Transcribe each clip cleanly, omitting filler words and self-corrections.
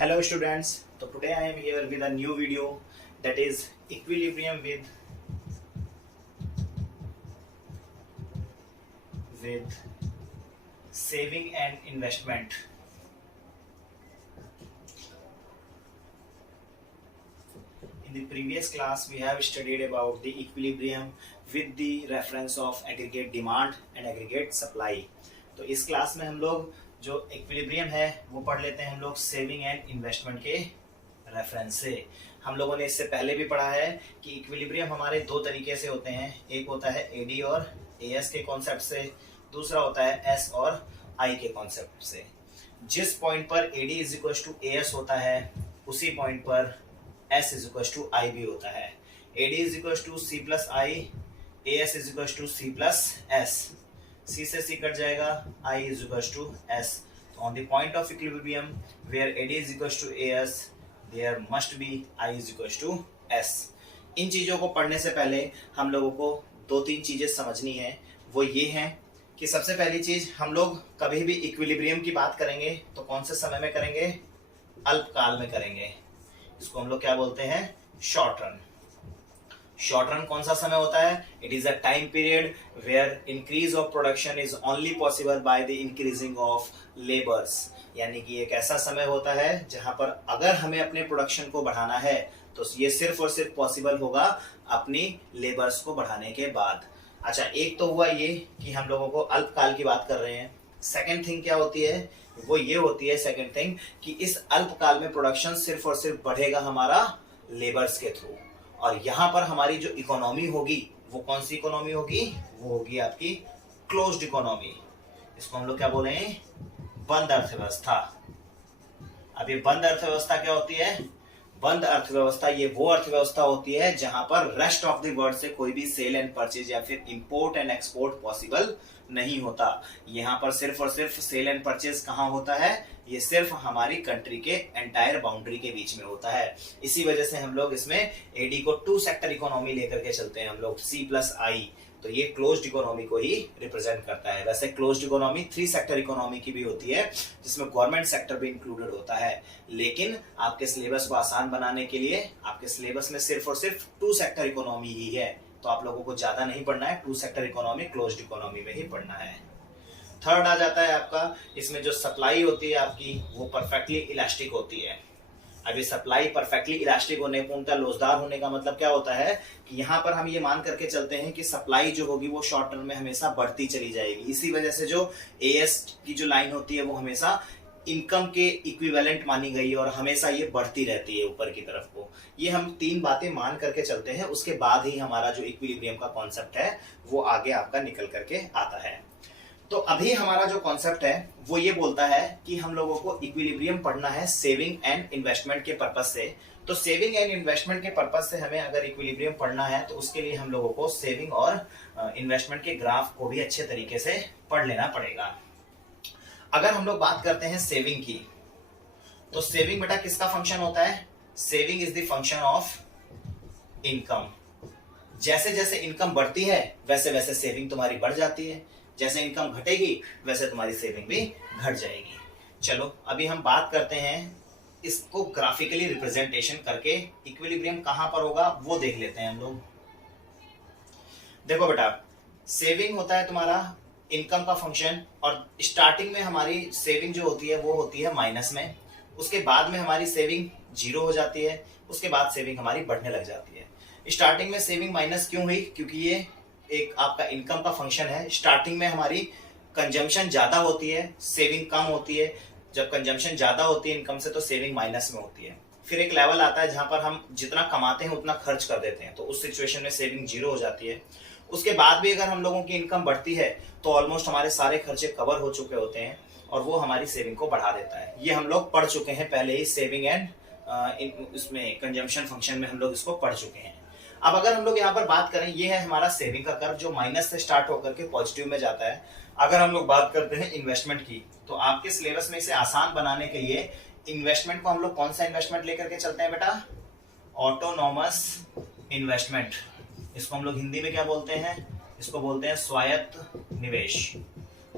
Hello students, so today I am here with a new video, that is equilibrium with saving and investment. In the previous class we have studied about the equilibrium with the reference of aggregate demand and aggregate supply. तो इस class में हम लोग जो equilibrium है वो पढ़ लेते हैं हम लोग सेविंग एंड इन्वेस्टमेंट के रेफरेंस से। हम लोगों ने इससे पहले भी पढ़ा है कि इक्विलिब्रियम हमारे दो तरीके से होते हैं, एक होता है एडी और एएस के कॉन्सेप्ट से, दूसरा होता है एस और आई के कॉन्सेप्ट से। जिस पॉइंट पर AD is equal to AS होता है उसी पॉइंट पर S is equal to I भी होता है। AD is equal to C plus I, AS is equal to C plus S, C से C कट जाएगा, I is equals to S. So on the point of equilibrium where AD is equals to AS, there must be I is equals to S. इन चीजों को पढ़ने से पहले हम लोगों को दो तीन चीजें समझनी है। वो ये है कि सबसे पहली चीज, हम लोग कभी भी इक्विलिब्रियम की बात करेंगे तो कौन से समय में करेंगे? अल्पकाल में करेंगे। इसको हम लोग क्या बोलते हैं? Short run. शॉर्ट रन कौन सा समय होता है? It is a time period where increase of production is only possible by the increasing of labours. यानी कि एक ऐसा समय होता है जहां पर अगर हमें अपने प्रोडक्शन को बढ़ाना है तो ये सिर्फ और सिर्फ पॉसिबल होगा अपनी लेबर्स को बढ़ाने के बाद। अच्छा, एक तो हुआ ये कि हम लोगों को अल्पकाल की बात कर रहे हैं। सेकेंड थिंग क्या होती है? वो ये होती है सेकेंड थिंग कि इस अल्पकाल में प्रोडक्शन सिर्फ और सिर्फ बढ़ेगा हमारा लेबर्स के थ्रू, और यहां पर हमारी जो इकोनॉमी होगी वो कौन सी इकोनॉमी होगी? वो होगी आपकी क्लोज्ड इकोनॉमी। इसको हम लोग क्या बोले हैं? बंद अर्थव्यवस्था। अब ये बंद अर्थव्यवस्था क्या होती है? बंद अर्थव्यवस्था ये वो अर्थव्यवस्था होती है जहां पर रेस्ट ऑफ द वर्ल्ड से कोई भी सेल एंड परचेज या फिर इंपोर्ट एंड एक्सपोर्ट पॉसिबल नहीं होता। यहाँ पर सिर्फ और सिर्फ सेल एंड परचेज कहाँ होता है? ये सिर्फ हमारी कंट्री के एंटायर बाउंड्री के बीच में होता है। इसी वजह से हम लोग इसमें एडी को टू सेक्टर इकोनॉमी लेकर के चलते हैं हम लोग, सी प्लस आई। तो ये क्लोज्ड इकोनॉमी को ही रिप्रेजेंट करता है। वैसे closed economy three sector economy की भी होती है जिसमें गवर्नमेंट सेक्टर भी इंक्लूडेड होता है, लेकिन आपके सिलेबस को आसान बनाने के लिए आपके सिलेबस में सिर्फ और सिर्फ टू सेक्टर इकोनॉमी ही है। तो आप लोगों को ज्यादा नहीं पढ़ना है, two sector economy closed economy में ही पढ़ना है। थर्ड आ जाता है आपका, इसमें जो सप्लाई होती है आपकी वो परफेक्टली इलास्टिक होती है। अभी सप्लाई परफेक्टली इलास्टिक होने, पूर्णतः लोचदार होने का मतलब क्या होता है कि यहाँ पर हम ये मान करके चलते हैं कि सप्लाई जो होगी वो शॉर्ट टर्म में हमेशा बढ़ती चली जाएगी। इसी वजह से जो एएस की जो लाइन होती है वो हमेशा इनकम के इक्विवेलेंट मानी गई और हमेशा ये बढ़ती रहती है ऊपर की तरफ को। ये हम तीन बातें मान करके चलते हैं, उसके बाद ही हमारा जो इक्विलिब्रियम का कॉन्सेप्ट है वो आगे आपका निकल करके आता है। तो अभी हमारा जो कॉन्सेप्ट है वो ये बोलता है कि हम लोगों को इक्विलिब्रियम पढ़ना है सेविंग एंड इन्वेस्टमेंट के पर्पस से। तो सेविंग एंड इन्वेस्टमेंट के पर्पस से हमें अगर इक्विलिब्रियम पढ़ना है तो उसके लिए हम लोगों को सेविंग और इन्वेस्टमेंट के ग्राफ को भी अच्छे तरीके से पढ़ लेना पड़ेगा। अगर हम लोग बात करते हैं सेविंग की, तो सेविंग बेटा किसका फंक्शन होता है? Saving is the function of income. जैसे जैसे इनकम बढ़ती है वैसे वैसे सेविंग तुम्हारी बढ़ जाती है, जैसे इनकम घटेगी वैसे तुम्हारी सेविंग भी घट जाएगी। चलो अभी हम बात करते हैं इसको ग्राफिकली रिप्रेजेंटेशन करके, इक्विलिब्रियम कहां पर होगा वो देख लेते हैं हम लोग। देखो बेटा, सेविंग होता है तुम्हारा इनकम का फंक्शन, और स्टार्टिंग में हमारी सेविंग जो होती है वो होती है माइनस में, उसके बाद में हमारी सेविंग जीरो हो जाती है, उसके बाद सेविंग हमारी बढ़ने लग जाती है। स्टार्टिंग में सेविंग माइनस क्यों हुई? क्योंकि ये एक आपका इनकम का फंक्शन है। स्टार्टिंग में हमारी कंजम्पशन ज्यादा होती है, सेविंग कम होती है। जब कंजम्पशन ज्यादा होती है इनकम से तो सेविंग माइनस में होती है। फिर एक लेवल आता है जहां पर हम जितना कमाते हैं उतना खर्च कर देते हैं, तो उस सिचुएशन में सेविंग जीरो हो जाती है। उसके बाद भी अगर हम लोगों की इनकम बढ़ती है तो ऑलमोस्ट हमारे सारे खर्चे कवर हो चुके होते हैं और वो हमारी सेविंग को बढ़ा देता है। ये हम लोग पढ़ चुके हैं पहले ही, सेविंग एंड इसमें कंजम्पशन फंक्शन में हम लोग इसको पढ़ चुके हैं। अब अगर हम लोग यहाँ पर बात करें, ये है हमारा सेविंग का कर्व जो माइनस से स्टार्ट होकर के पॉजिटिव में जाता है। अगर हम लोग बात करते हैं इन्वेस्टमेंट की, तो आपके सिलेबस में इसे आसान बनाने के लिए इन्वेस्टमेंट को हम लोग कौन सा इन्वेस्टमेंट लेकर के चलते हैं बेटा? Autonomous investment. इसको हम लोग हिंदी में क्या बोलते हैं? इसको बोलते हैं स्वायत्त निवेश।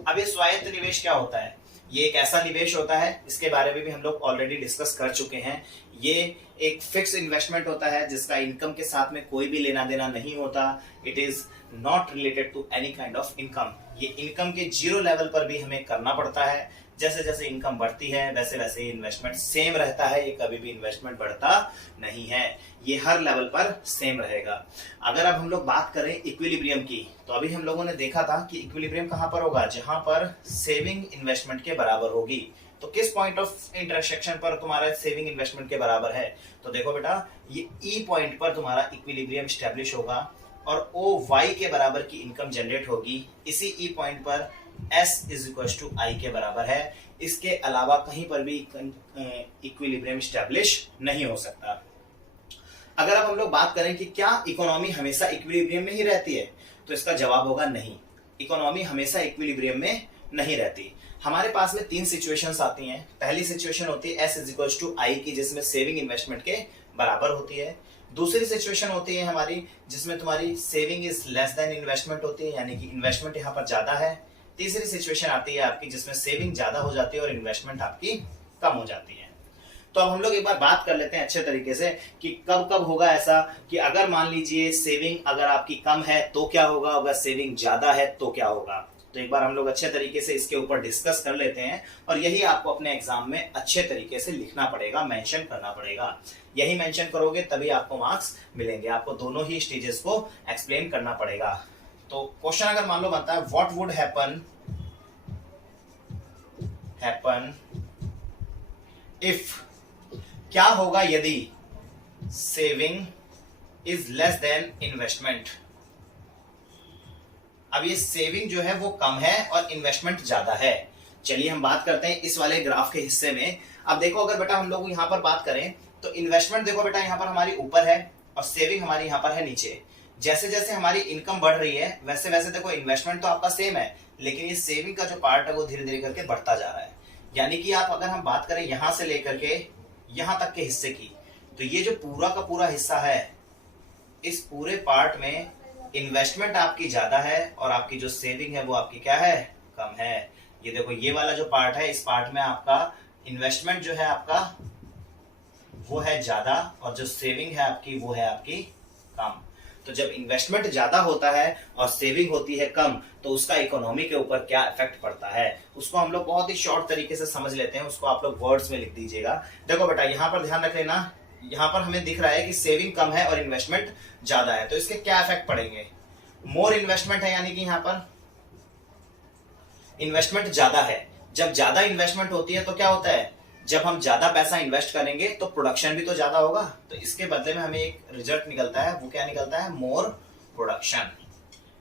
अब ये स्वायत्त निवेश क्या होता है? ये एक ऐसा निवेश होता है, इसके बारे में भी हम लोग ऑलरेडी डिस्कस कर चुके हैं। ये एक फिक्स इन्वेस्टमेंट होता है जिसका इनकम के साथ में कोई भी लेना देना नहीं होता। It is not related to any kind of income. ये इनकम के जीरो लेवल पर भी हमें करना पड़ता है। जैसे जैसे इनकम बढ़ती है वैसे वैसे इन्वेस्टमेंट सेम रहता है, ये कभी भी इन्वेस्टमेंट बढ़ता नहीं है, ये हर लेवल पर सेम रहेगा। अगर अब हम लोग बात करें इक्विलिब्रियम की, तो अभी हम लोगों ने देखा था कि इक्विलिब्रियम कहां पर होगा, जहां पर सेविंग इन्वेस्टमेंट के बराबर होगी। तो किस पॉइंट ऑफ इंटरसेक्शन पर तुम्हारा सेविंग इन्वेस्टमेंट के बराबर है, तो देखो बेटा ये ई पॉइंट पर तुम्हारा इक्विलिब्रियम स्टैब्लिश होगा और ओ वाई के बराबर की इनकम जनरेट होगी। इसी ई पॉइंट पर S इज इक्वल टू आई के बराबर है। इसके अलावा कहीं पर भी इक्विलिब्रियम स्टैब्लिश नहीं हो सकता। अगर अब हम लोग बात करें कि क्या इकोनॉमी हमेशा इक्विलिब्रियम में ही रहती है, तो इसका जवाब होगा नहीं, इकोनॉमी हमेशा इक्विलिब्रियम में नहीं रहती। हमारे पास में तीन सिचुएशंस आती हैं। पहली सिचुएशन होती है S इज इक्वल टू आई की, जिसमें सेविंग इन्वेस्टमेंट के बराबर होती है। दूसरी सिचुएशन होती है हमारी जिसमें तुम्हारी saving is less than investment होती है, यानी कि इन्वेस्टमेंट यहाँ पर ज्यादा है। तीसरी सिचुएशन आती है आपकी जिसमें सेविंग ज्यादा हो जाती है और इन्वेस्टमेंट आपकी कम हो जाती है। तो अब हम लोग एक बार बात कर लेते हैं अच्छे तरीके से कि कब कब होगा ऐसा कि अगर मान लीजिए सेविंग अगर आपकी कम है तो क्या होगा, अगर सेविंग ज्यादा है तो क्या होगा। तो एक बार हम लोग अच्छे तरीके से इसके ऊपर डिस्कस कर लेते हैं और यही आपको अपने एग्जाम में अच्छे तरीके से लिखना पड़ेगा, मेंशन करना पड़ेगा। यही मेंशन करोगे तभी आपको मार्क्स मिलेंगे। आपको दोनों ही स्टेजेस को एक्सप्लेन करना पड़ेगा। तो क्वेश्चन अगर मान लो बनता है व्हाट वुड हैपन इफ, क्या होगा यदि saving is less than investment. अब ये सेविंग जो है वो कम है और इन्वेस्टमेंट ज्यादा है। चलिए हम बात करते हैं इस वाले ग्राफ के हिस्से में। अब देखो अगर बेटा हम लोग यहां पर बात करें तो इन्वेस्टमेंट देखो बेटा यहां पर हमारी ऊपर है और सेविंग हमारी यहां पर है नीचे। जैसे जैसे हमारी इनकम बढ़ रही है वैसे वैसे देखो इन्वेस्टमेंट तो आपका सेम है, लेकिन ये सेविंग का जो पार्ट है वो धीरे धीरे करके बढ़ता जा रहा है। यानी कि आप अगर हम बात करें यहां से लेकर के यहां तक के हिस्से की, तो ये जो पूरा का पूरा हिस्सा है इस पूरे पार्ट में इन्वेस्टमेंट आपकी ज्यादा है और आपकी जो सेविंग है वो आपकी क्या है, कम है। ये देखो ये वाला जो पार्ट है, इस पार्ट में आपका इन्वेस्टमेंट जो है आपका वो है ज्यादा और जो सेविंग है आपकी वो है आपकी कम। तो जब इन्वेस्टमेंट ज्यादा होता है और सेविंग होती है कम, तो उसका इकोनॉमी के ऊपर क्या इफेक्ट पड़ता है उसको हम लोग बहुत ही शॉर्ट तरीके से समझ लेते हैं। उसको आप लोग वर्ड्स में लिख दीजिएगा। देखो बेटा यहाँ पर ध्यान रख लेना, यहाँ पर हमें दिख रहा है कि सेविंग कम है और इन्वेस्टमेंट ज्यादा है, तो इसके क्या इफेक्ट पड़ेंगे। मोर इन्वेस्टमेंट है, यानी कि यहाँ पर इन्वेस्टमेंट ज्यादा है। जब ज्यादा इन्वेस्टमेंट होती है तो क्या होता है, जब हम ज्यादा पैसा इन्वेस्ट करेंगे तो प्रोडक्शन भी तो ज्यादा होगा। तो इसके बदले में हमें एक रिजल्ट निकलता है, वो क्या निकलता है, मोर प्रोडक्शन,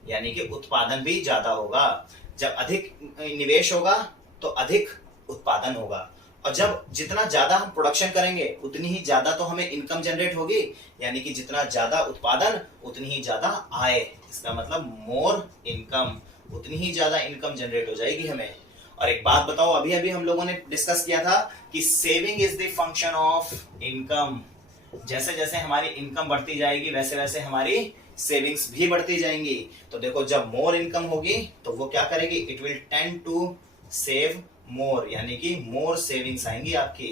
यानी कि उत्पादन भी ज्यादा होगा। जब अधिक निवेश होगा तो अधिक उत्पादन होगा, और जब जितना ज्यादा हम प्रोडक्शन करेंगे उतनी ही ज्यादा तो हमें इनकम जनरेट होगी, यानी कि जितना ज्यादा उत्पादन उतनी ही ज्यादा आय। इसका मतलब मोर इनकम, उतनी ही ज्यादा इनकम जनरेट हो जाएगी हमें। और एक बात बताओ, अभी अभी हम लोगों ने डिस्कस किया था कि saving is the function of income. जैसे जैसे हमारी इनकम बढ़ती जाएगी वैसे वैसे हमारी सेविंग्स भी बढ़ती जाएंगी। तो देखो जब मोर इनकम होगी तो वो क्या करेगी, it will tend to save more, यानी कि मोर सेविंग्स आएंगी आपकी।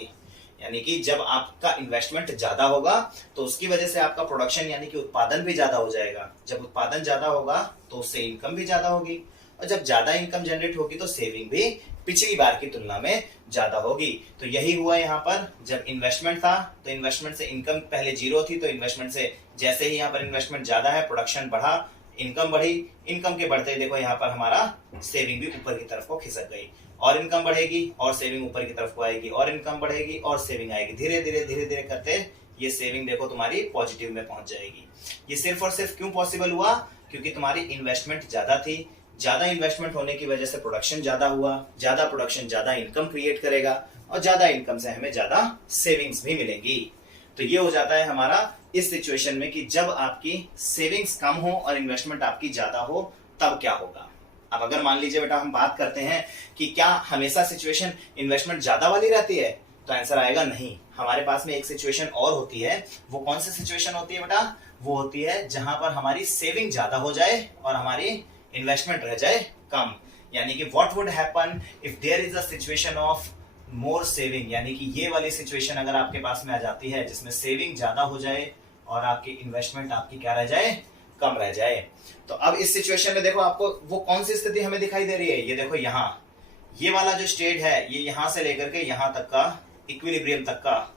यानी कि जब आपका इन्वेस्टमेंट ज्यादा होगा तो उसकी वजह से आपका प्रोडक्शन यानी कि उत्पादन भी ज्यादा हो जाएगा। जब उत्पादन ज्यादा होगा तो उससे इनकम भी ज्यादा होगी, और जब ज्यादा इनकम जनरेट होगी तो सेविंग भी पिछली बार की तुलना में ज्यादा होगी। तो यही हुआ यहाँ पर, जब इन्वेस्टमेंट था तो इन्वेस्टमेंट से इनकम पहले जीरो थी, तो इन्वेस्टमेंट से जैसे ही यहाँ पर इन्वेस्टमेंट ज्यादा है, प्रोडक्शन बढ़ा, इनकम बढ़ी, इनकम के बढ़ते ही देखो यहाँ पर हमारा सेविंग भी ऊपर की तरफ को खिसक गई, और इनकम बढ़ेगी और सेविंग ऊपर की तरफ को आएगी, और इनकम बढ़ेगी और सेविंग आएगी। धीरे धीरे करते ये सेविंग देखो तुम्हारी पॉजिटिव में पहुंच जाएगी। ये सिर्फ और सिर्फ क्यों पॉसिबल हुआ, क्योंकि तुम्हारी इन्वेस्टमेंट ज्यादा थी। ज्यादा इन्वेस्टमेंट होने की वजह से प्रोडक्शन ज्यादा हुआ, ज्यादा प्रोडक्शन ज्यादा इनकम क्रिएट करेगा, और ज्यादा इनकम से हमें ज्यादा सेविंग्स भी मिलेंगी। तो ये हो जाता है हमारा इस सिचुएशन में कि जब आपकी सेविंग्स कम हो और इन्वेस्टमेंट आपकी ज्यादा हो तब क्या होगा। अब अगर मान लीजिए बेटा हम बात करते हैं कि क्या हमेशा सिचुएशन इन्वेस्टमेंट ज्यादा वाली रहती है, तो आंसर आएगा नहीं। हमारे पास में एक सिचुएशन और होती है। वो कौन सी सिचुएशन होती है बेटा, वो होती है जहां पर हमारी सेविंग ज्यादा हो जाए और हमारी इन्वेस्टमेंट रह जाए कम। यानी कि what would happen if there is a situation of more saving, यानी कि ये वाली सिचुएशन अगर आपके पास में आ जाती है जिसमें सेविंग ज्यादा हो जाए और आपकी इन्वेस्टमेंट आपकी क्या रह जाए, कम रह जाए। तो अब इस सिचुएशन में देखो आपको वो कौन सी स्थिति हमें दिखाई दे रही है, ये देखो यहाँ ये वाला जो स्टेट है ये यहां से लेकर के यहां तक का इक्विलिब्रियम तक का,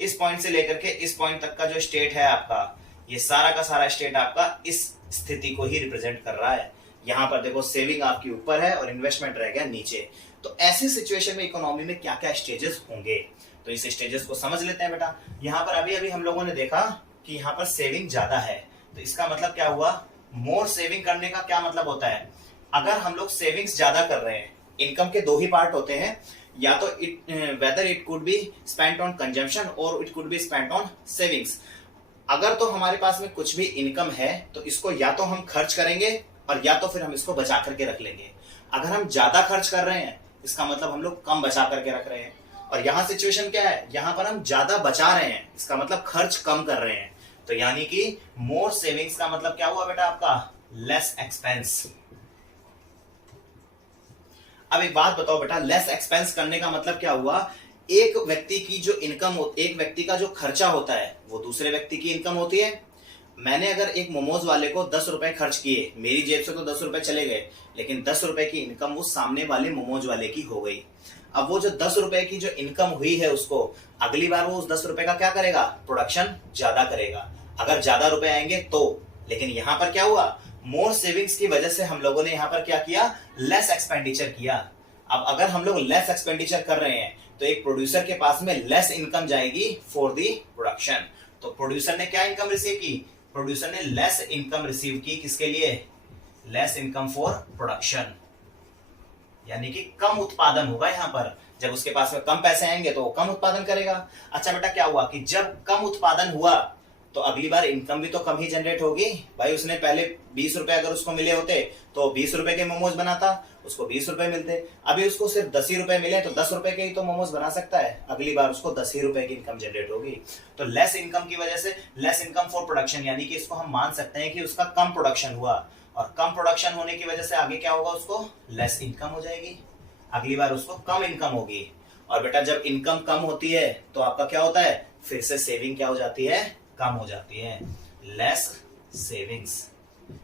इस पॉइंट से लेकर के इस पॉइंट तक का जो स्टेट है आपका, ये सारा का सारा स्टेट आपका इस स्थिति को ही रिप्रेजेंट कर रहा है। यहां पर देखो सेविंग आपकी ऊपर है और इन्वेस्टमेंट रह गया नीचे। तो ऐसी सिचुएशन में इकोनॉमी में क्या क्या स्टेजेस होंगे, तो इस स्टेजेस को समझ लेते हैं बेटा। यहां पर अभी अभी हम लोगों ने देखा कि यहाँ पर सेविंग ज्यादा है, तो इसका मतलब क्या हुआ, मोर सेविंग करने का क्या मतलब होता है, अगर हम लोग सेविंग्स ज्यादा कर रहे हैं, इनकम के दो ही पार्ट होते हैं, या तो whether it could be spent on consumption और it could be spent on savings. अगर तो हमारे पास में कुछ भी इनकम है तो इसको या तो हम खर्च करेंगे और या तो फिर हम इसको बचा करके रख लेंगे। अगर हम ज्यादा खर्च कर रहे हैं इसका मतलब हम लोग कम बचा करके रख रहे हैं, और यहां सिचुएशन क्या है, यहां पर हम ज्यादा बचा रहे हैं, इसका मतलब खर्च कम कर रहे हैं। तो यानी कि मोर सेविंग्स का मतलब क्या हुआ बेटा आपका, लेस एक्सपेंस। अब एक बात बताओ बेटा, लेस एक्सपेंस करने का मतलब क्या हुआ, एक व्यक्ति की जो इनकम, एक व्यक्ति का जो खर्चा होता है वो दूसरे व्यक्ति की इनकम होती है। मैंने अगर एक मोमोज वाले को 10 रुपए खर्च किए, मेरी जेब से तो 10 रुपए चले गए, लेकिन 10 रुपए की इनकम उस सामने वाले मोमोज वाले की हो गई। अब वो जो 10 रुपए की जो इनकम हुई है उसको अगली बार वो उस 10 रुपए का क्या करेगा, प्रोडक्शन ज्यादा करेगा, अगर ज्यादा रुपए आएंगे तो। लेकिन यहां पर क्या हुआ, मोर सेविंग्स की वजह से हम लोगों ने यहां पर क्या किया, लेस एक्सपेंडिचर किया। अब अगर हम लोग लेस एक्सपेंडिचर कर रहे हैं तो एक प्रोड्यूसर के पास में लेस इनकम जाएगी फॉर दी प्रोडक्शन। तो प्रोड्यूसर ने क्या इनकम रिसीव की, प्रोड्यूसर ने लेस इनकम रिसीव की, किसके लिए, लेस इनकम फॉर प्रोडक्शन, यानी कि कम उत्पादन होगा यहां पर। जब उसके पास में कम पैसे आएंगे तो वो कम उत्पादन करेगा। अच्छा बेटा क्या हुआ कि जब कम उत्पादन हुआ तो अगली बार इनकम भी तो कम ही जनरेट होगी। भाई उसने पहले 20 रुपए अगर उसको मिले होते तो 20 रुपए के मोमोज बनाता, उसको 20 रुपए मिलते। अभी उसको सिर्फ 10 ही रुपए मिले तो 10 रुपए के ही तो मोमोज बना सकता है, अगली बार उसको 10 ही रुपए की इनकम जनरेट होगी। तो लेस इनकम की वजह से लेस इनकम फॉर प्रोडक्शन, यानी कि इसको हम मान सकते हैं कि उसका कम प्रोडक्शन हुआ, और कम प्रोडक्शन होने की वजह से आगे क्या होगा, उसको लेस इनकम हो जाएगी, अगली बार उसको कम इनकम होगी। और बेटा जब इनकम कम होती है तो आपका क्या होता है, फिर से सेविंग क्या हो जाती है, कम हो जाती है, लेस सेविंग्स।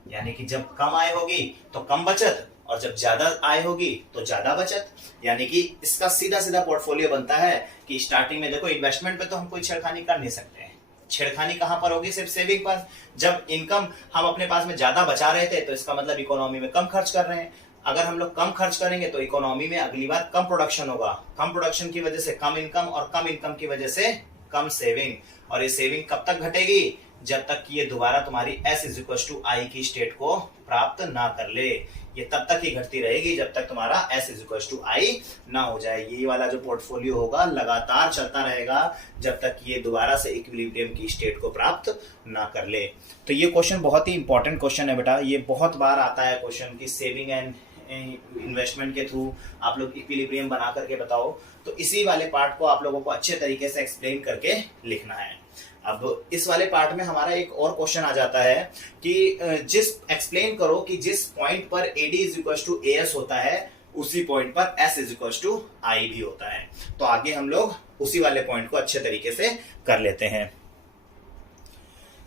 यानी कि जब कम आय होगी तो कम बचत, और जब ज्यादा आय होगी तो ज्यादा बचत। यानी कि इसका सीधा सीधा पोर्टफोलियो बनता है कि स्टार्टिंग में देखो इन्वेस्टमेंट पे तो हम कोई छेड़खानी कर नहीं सकते हैं, छेड़खानी कहां पर होगी, सिर्फ सेविंग पर। जब इनकम हम अपने पास में ज्यादा बचा रहे थे तो इसका मतलब इकोनॉमी में कम खर्च कर रहे हैं। अगर हम लोग कम खर्च करेंगे तो इकोनॉमी में अगली बार कम प्रोडक्शन होगा, कम प्रोडक्शन की वजह से कम इनकम, और कम इनकम की वजह से कम सेविंग। और ये सेविंग कब तक घटेगी, जब तक कि ये दोबारा तुम्हारी S = I की स्टेट को प्राप्त ना कर ले। ये तब तक ही घटती रहेगी जब तक तुम्हारा S = I ना हो जाए। ये वाला जो पोर्टफोलियो होगा लगातार चलता रहेगा जब तक ये दोबारा से इक्विलिब्रियम की स्टेट को प्राप्त ना कर ले। तो ये क्वेश्चन बहुत ही इंपॉर्टेंट क्वेश्चन है बेटा, ये बहुत बार आता है क्वेश्चन की सेविंग एंड इन्वेस्टमेंट के थ्रू आप लोग इक्विलिब्रियम बना करके बताओ। तो इसी वाले पार्ट को आप लोगों को अच्छे तरीके से एक्सप्लेन करके लिखना है। अब इस वाले पार्ट में हमारा एक और क्वेश्चन आ जाता है कि जिस एक्सप्लेन करो कि जिस पॉइंट पर AD = AS होता है उसी पॉइंट पर S = I भी होता है। तो आगे हम लोग उसी वाले पॉइंट को अच्छे तरीके से कर लेते हैं।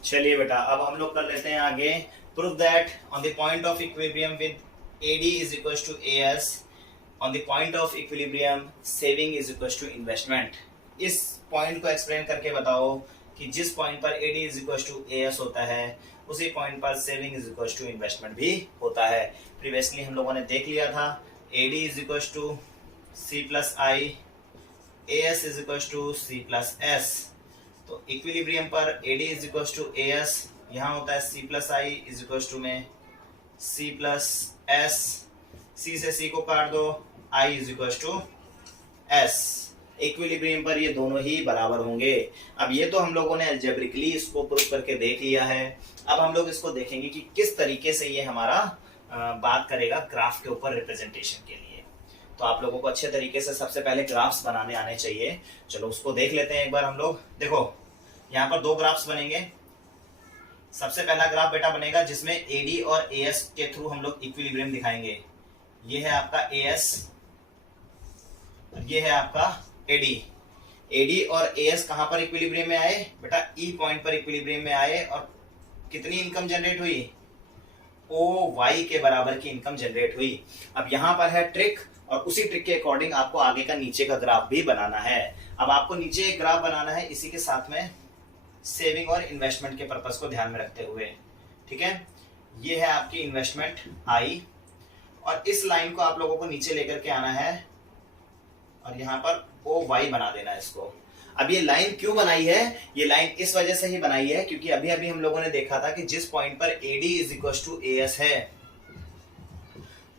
चलिए बेटा अब हम लोग कर लेते हैं आगे, prove that on the point of equilibrium with AD = AS on the point of equilibrium saving = investment। इस पॉइंट को एक्सप्लेन करके बताओ कि जिस पॉइंट पर AD = AS होता है उसी पॉइंट पर सेविंग = इन्वेस्टमेंट भी होता है। प्रीवियसली हम लोगों ने देख लिया था AD = C+I, AS = C+S। तो इक्विलिब्रियम पर AD = AS, यहाँ होता है C+I में C+S, C से C को काट दो, I = S। इक्विलिब्रियम पर ये दोनों ही बराबर होंगे। अब ये तो हम लोगों ने अलजेब्रिकली इसको प्रूव करके देख लिया है। अब हम लोग इसको देखेंगे कि किस तरीके से ये हमारा बात करेगा ग्राफ के ऊपर रिप्रेजेंटेशन के लिए। तो आप लोगों को अच्छे तरीके से सबसे पहले ग्राफ्स बनाने आने चाहिए। चलो उसको देख लेते हैं एक बार हम लोग। देखो यहाँ पर 2 ग्राफ्स बनेंगे। सबसे पहला ग्राफ बेटा बनेगा जिसमें AD और AS के थ्रू हम लोग इक्विलिब्रियम दिखाएंगे। ये है आपका एएस, ये है आपका एडी। एडी और एएस कहां पर इक्विलिब्रियम में आए बेटा? ई पॉइंट पर इक्विलिब्रियम में आए और कितनी इनकम जनरेट हुई? ओ वाई के बराबर की इनकम जनरेट हुई। अब यहां पर है ट्रिक, और उसी ट्रिक के अकॉर्डिंग आपको आगे का नीचे का ग्राफ भी बनाना है। अब आपको नीचे एक ग्राफ बनाना है, इसी के साथ में सेविंग और इन्वेस्टमेंट के पर्पस को ध्यान में रखते हुए, ठीक है। ये है आपकी इन्वेस्टमेंट आई, और इस लाइन को आप लोगों को नीचे लेकर के आना है और यहां पर ओ वाई बना देना है इसको। अब ये लाइन क्यों बनाई है? ये लाइन इस वजह से ही बनाई है क्योंकि अभी अभी हम लोगों ने देखा था कि जिस पॉइंट पर AD is equal to AS है,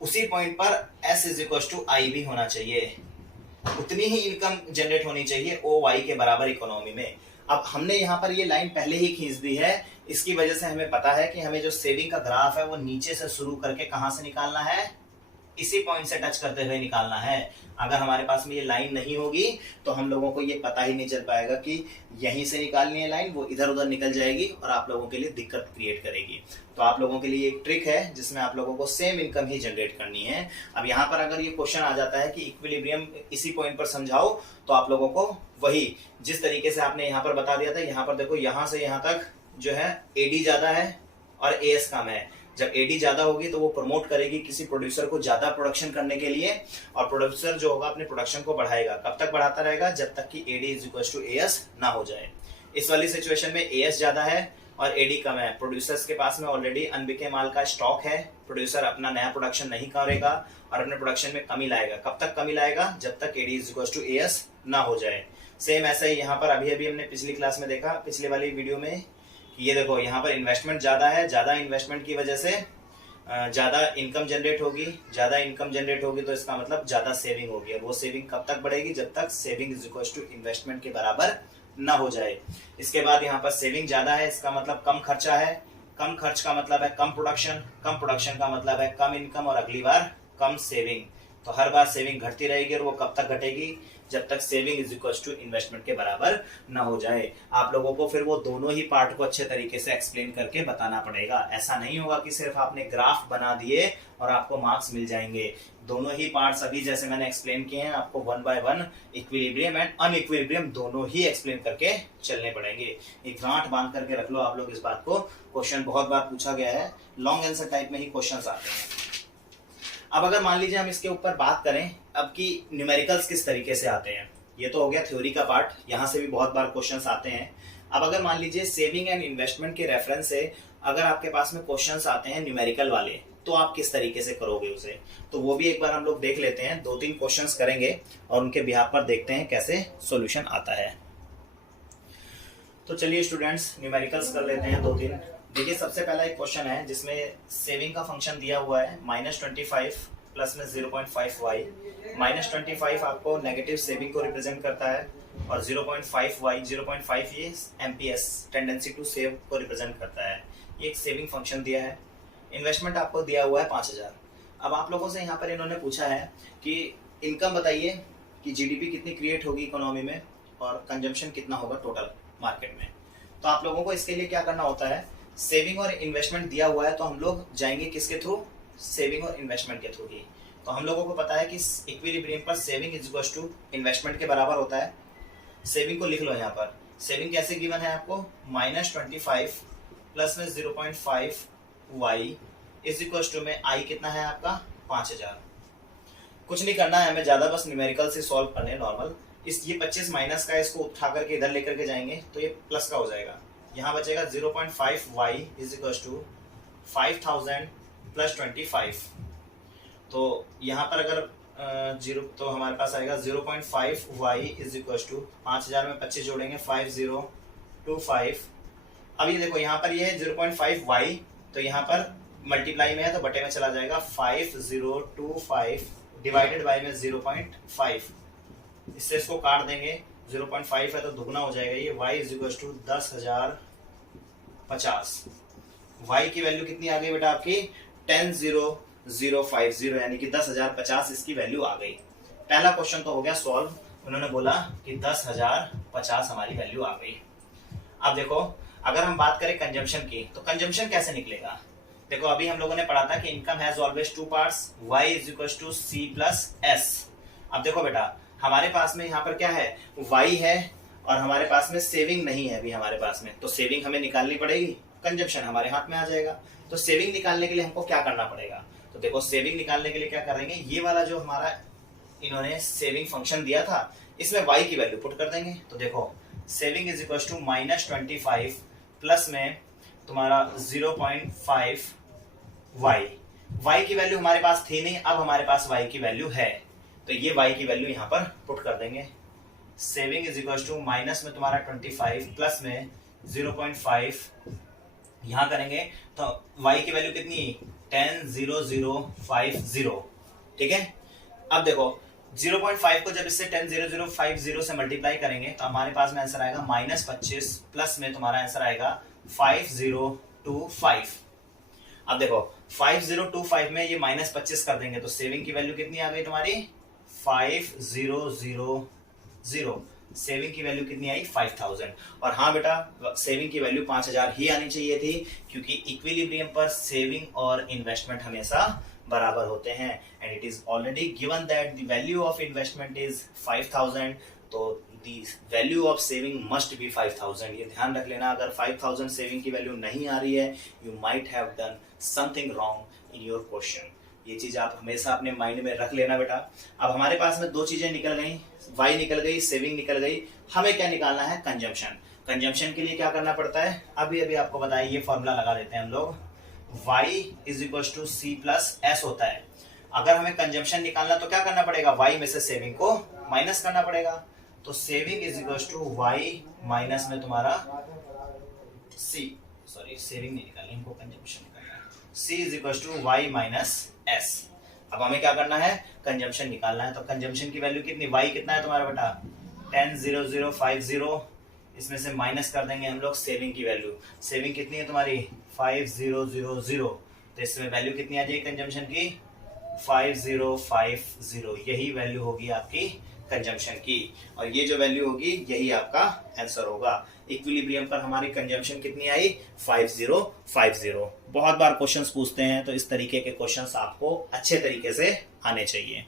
उसी पॉइंट पर S is equal to I भी होना चाहिए। उतनी ही इनकम जनरेट होनी चाहिए OY के बराबर इकोनॉमी में। अब हमने यहाँ पर ये लाइन पहले ही खींच दी है, इसकी वजह से हमें पता है कि हमें जो सेविंग का ग्राफ है वो नीचे से शुरू करके कहां से निकालना है? इसी पॉइंट से टच करते हुए निकालना है। अगर हमारे पास में ये लाइन नहीं होगी तो हम लोगों को ये पता ही नहीं चल पाएगा कि यहीं से निकालनी है लाइन, वो इधर उधर निकल जाएगी और आप लोगों के लिए दिक्कत क्रिएट करेगी। तो आप लोगों के लिए एक ट्रिक है जिसमें आप लोगों को सेम इनकम ही जनरेट करनी है। अब यहाँ पर अगर ये क्वेश्चन आ जाता है कि इक्विलिब्रियम इसी पॉइंट पर समझाओ, तो आप लोगों को वही जिस तरीके से आपने यहाँ पर बता दिया था, यहाँ पर देखो यहाँ से यहाँ तक जो है AD ज्यादा है और AS कम है। जब AD ज्यादा होगी तो वो प्रमोट करेगी किसी प्रोड्यूसर को ज्यादा प्रोडक्शन करने के लिए, और प्रोड्यूसर जो होगा अपने प्रोडक्शन को बढ़ाएगा। कब तक बढ़ाता रहेगा? जब तक कि AD is equal to AS ना हो जाए। इस वाली सिचुएशन में AS ज्यादा है और AD कम है। प्रोड्यूसर्स के पास में ऑलरेडी अनबिके माल का स्टॉक है, प्रोड्यूसर अपना नया प्रोडक्शन नहीं करेगा और अपने प्रोडक्शन में कमी लाएगा। कब तक कमी लाएगा? जब तक AD is equal to AS ना हो जाए। सेम ऐसा ही यहाँ पर अभी अभी हमने पिछली क्लास में देखा, पिछले वाली वीडियो में, ये देखो यहाँ पर इन्वेस्टमेंट ज्यादा है, ज्यादा इन्वेस्टमेंट की वजह से ज्यादा इनकम जनरेट होगी। ज्यादा इनकम जनरेट होगी तो इसका मतलब ज्यादा सेविंग होगी। और वो सेविंग कब तक बढ़ेगी? जब तक saving is equal to investment के बराबर ना हो जाए। इसके बाद यहाँ पर सेविंग ज्यादा है, इसका मतलब कम खर्चा है। कम खर्च का मतलब है कम प्रोडक्शन, कम प्रोडक्शन का मतलब है कम इनकम और अगली बार कम सेविंग। तो हर बार सेविंग घटती रहेगी, और वो कब तक घटेगी? जब तक saving is equal to investment के बराबर ना हो जाए। आप लोगों को फिर वो दोनों ही पार्ट को अच्छे तरीके से एक्सप्लेन करके बताना पड़ेगा। ऐसा नहीं होगा कि सिर्फ आपने ग्राफ बना दिए और आपको मार्क्स मिल जाएंगे। दोनों ही पार्ट्स अभी जैसे मैंने एक्सप्लेन किए हैं, आपको 1 by 1 इक्विलिब्रियम एंड अनइक्विलिब्रियम दोनों ही एक्सप्लेन करके चलने पड़ेंगे। एक गांठ बांध करके रख लो आप लोग इस बात को। क्वेश्चन बहुत बार पूछा गया है, लॉन्ग आंसर टाइप में ही क्वेश्चन आते हैं। अब अगर मान लीजिए हम इसके ऊपर बात करें अब कि न्यूमेरिकल्स किस तरीके से आते हैं, ये तो हो गया थ्योरी का पार्ट, यहां से भी बहुत बार क्वेश्चंस आते हैं। अब अगर मान लीजिए सेविंग एंड इन्वेस्टमेंट के रेफरेंस से अगर आपके पास में क्वेश्चंस आते हैं न्यूमेरिकल वाले, तो आप किस तरीके से करोगे उसे, तो वो भी एक बार हम लोग देख लेते हैं। 2-3 क्वेश्चंस करेंगे और उनके बिहाफ पर देखते हैं कैसे सॉल्यूशन आता है। तो चलिए स्टूडेंट्स न्यूमेरिकल्स कर लेते हैं 2-3। देखिए सबसे पहला एक क्वेश्चन है जिसमें सेविंग का फंक्शन दिया हुआ है -25 प्लस में 0.5y। -25 आपको नेगेटिव सेविंग को रिप्रेजेंट करता है और 0.5y 0.5 ये एमपीएस टेंडेंसी टू सेव को रिप्रेजेंट करता है। ये एक सेविंग फंक्शन दिया है। इन्वेस्टमेंट आपको दिया हुआ है 5000। अब आप लोगों से यहाँ पर इन्होंने पूछा है कि इनकम बताइए कि जीडीपी कितनी क्रिएट होगी इकोनॉमी में और कंजम्पशन कितना होगा टोटल मार्केट में। तो आप लोगों को इसके लिए क्या करना होता है, सेविंग और इन्वेस्टमेंट दिया हुआ है तो हम लोग जाएंगे किसके थ्रू, सेविंग और इन्वेस्टमेंट के थ्रू ही। तो हम लोगों को पता है कि इक्विलिब्रियम पर saving is equal to investment के बराबर होता है। सेविंग को लिख लो यहाँ पर, सेविंग कैसे गिवन है आपको, -25 प्लस में 0.5y इज इक्वल टू में आई कितना है आपका 5000। कुछ नहीं करना है हमें ज्यादा, बस न्यूमेरिकल से सॉल्व करने नॉर्मल। इस ये 25 माइनस का इसको उठा करके इधर लेकर के जाएंगे तो ये प्लस का हो जाएगा। यहाँ बचेगा 0.5y is equal to 5000 plus 25। तो यहाँ पर अगर जीरो तो हमारे पास आएगा 0.5y इज इक्वल टू 5000 में 25 जोड़ेंगे 5025। अब ये देखो यहाँ पर ये है 0.5y, तो यहाँ पर मल्टीप्लाई में है तो बटे में चला जाएगा 5025 डिवाइडेड बाय में 0.5। इससे इसको काट देंगे, 0.5 है तो दुगना हो जाएगा ये, y is equal to 10,050। y की वैल्यू कितनी आ गई बेटा आपकी 10,050, यानी कि 10,050 इसकी वैल्यू आ गई। पहला क्वेश्चन तो हो गया सॉल्व, उन्होंने बोला कि 10,050 हमारी वैल्यू आ गई। अब देखो अगर हम बात करें कंजम्पशन की, तो कंजम्पशन कैसे निकलेगा, देखो अभी हम लोगों ने पढ़ा था कि income has always two parts, y is equal to C plus S. अब देखो बेटा हमारे पास में यहाँ पर क्या है, y है और हमारे पास में सेविंग नहीं है अभी हमारे पास में, तो सेविंग हमें निकालनी पड़ेगी, कंजम्पशन हमारे हाथ में आ जाएगा। तो सेविंग निकालने के लिए हमको क्या करना पड़ेगा, तो देखो सेविंग निकालने के लिए क्या करेंगे, ये वाला जो हमारा इन्होंने सेविंग फंक्शन दिया था इसमें y की वैल्यू पुट कर देंगे। तो देखो saving is equal to -25 plus में तुम्हारा 0.5 y की वैल्यू हमारे पास थी नहीं, अब हमारे पास y की वैल्यू है, तो ये y की वैल्यू यहाँ पर पुट कर देंगे। Saving is equal to minus में तुम्हारा 25 प्लस में 0.5 यहाँ करेंगे तो y की वैल्यू कितनी 10,0050, ठीक है। अब देखो 0.5 को जब इससे 10,0050 से मल्टीप्लाई करेंगे तो हमारे पास में आंसर आएगा -25 प्लस में तुम्हारा आंसर आएगा 5025। अब देखो 5025 में ये -25 कर देंगे तो सेविंग की वैल्यू कितनी आ गई तुम्हारी 5000, सेविंग की वैल्यू कितनी आई 5000। और हाँ बेटा सेविंग की वैल्यू 5000 ही आनी चाहिए थी, क्योंकि इक्विलिब्रियम पर सेविंग और इन्वेस्टमेंट हमेशा बराबर होते हैं। And it is already given that the value of investment is 5000, तो the value of saving must be 5000। ये ध्यान रख लेना, अगर 5000 सेविंग की वैल्यू नहीं आ रही है you might have done something wrong in your question. ये चीज आप हमेशा अपने माइंड में रख लेना बेटा। अब हमारे पास में दो चीजें निकल गई, y निकल गई, सेविंग निकल गई, हमें क्या निकालना है कंजम्पशन। कंजम्पशन के लिए क्या करना पड़ता है, अभी अभी आपको बताया, ये फॉर्मूला लगा देते हैं हम लोग, y is equal to C plus S होता है। अगर हमें कंजम्पशन निकालना तो क्या करना पड़ेगा, y में से सेविंग को माइनस करना पड़ेगा, तो saving is equal to y minus में तुम्हारा c, सॉरी सेविंग नहीं निकालनी, हमको कंजम्पशन निकालना है, c is equal to y minus s। अब हमें क्या करना है कंजम्पशन निकालना है, तो कंजम्पशन की वैल्यू कितनी, y कितना है तुम्हारा बेटा 10,0050, इसमें से माइनस कर देंगे हम लोग सेविंग की वैल्यू, सेविंग कितनी है तुम्हारी 5000, तो इसमें वैल्यू कितनी आ जाएगी कंजम्पशन की 5050, यही वैल्यू होगी आपकी कंजम्पशन की, और ये जो वैल्यू होगी यही आपका आंसर होगा। इक्विलिब्रियम पर हमारी कंजम्पशन कितनी आई 5050। बहुत बार क्वेश्चंस पूछते हैं, तो इस तरीके के क्वेश्चंस आपको अच्छे तरीके से आने चाहिए।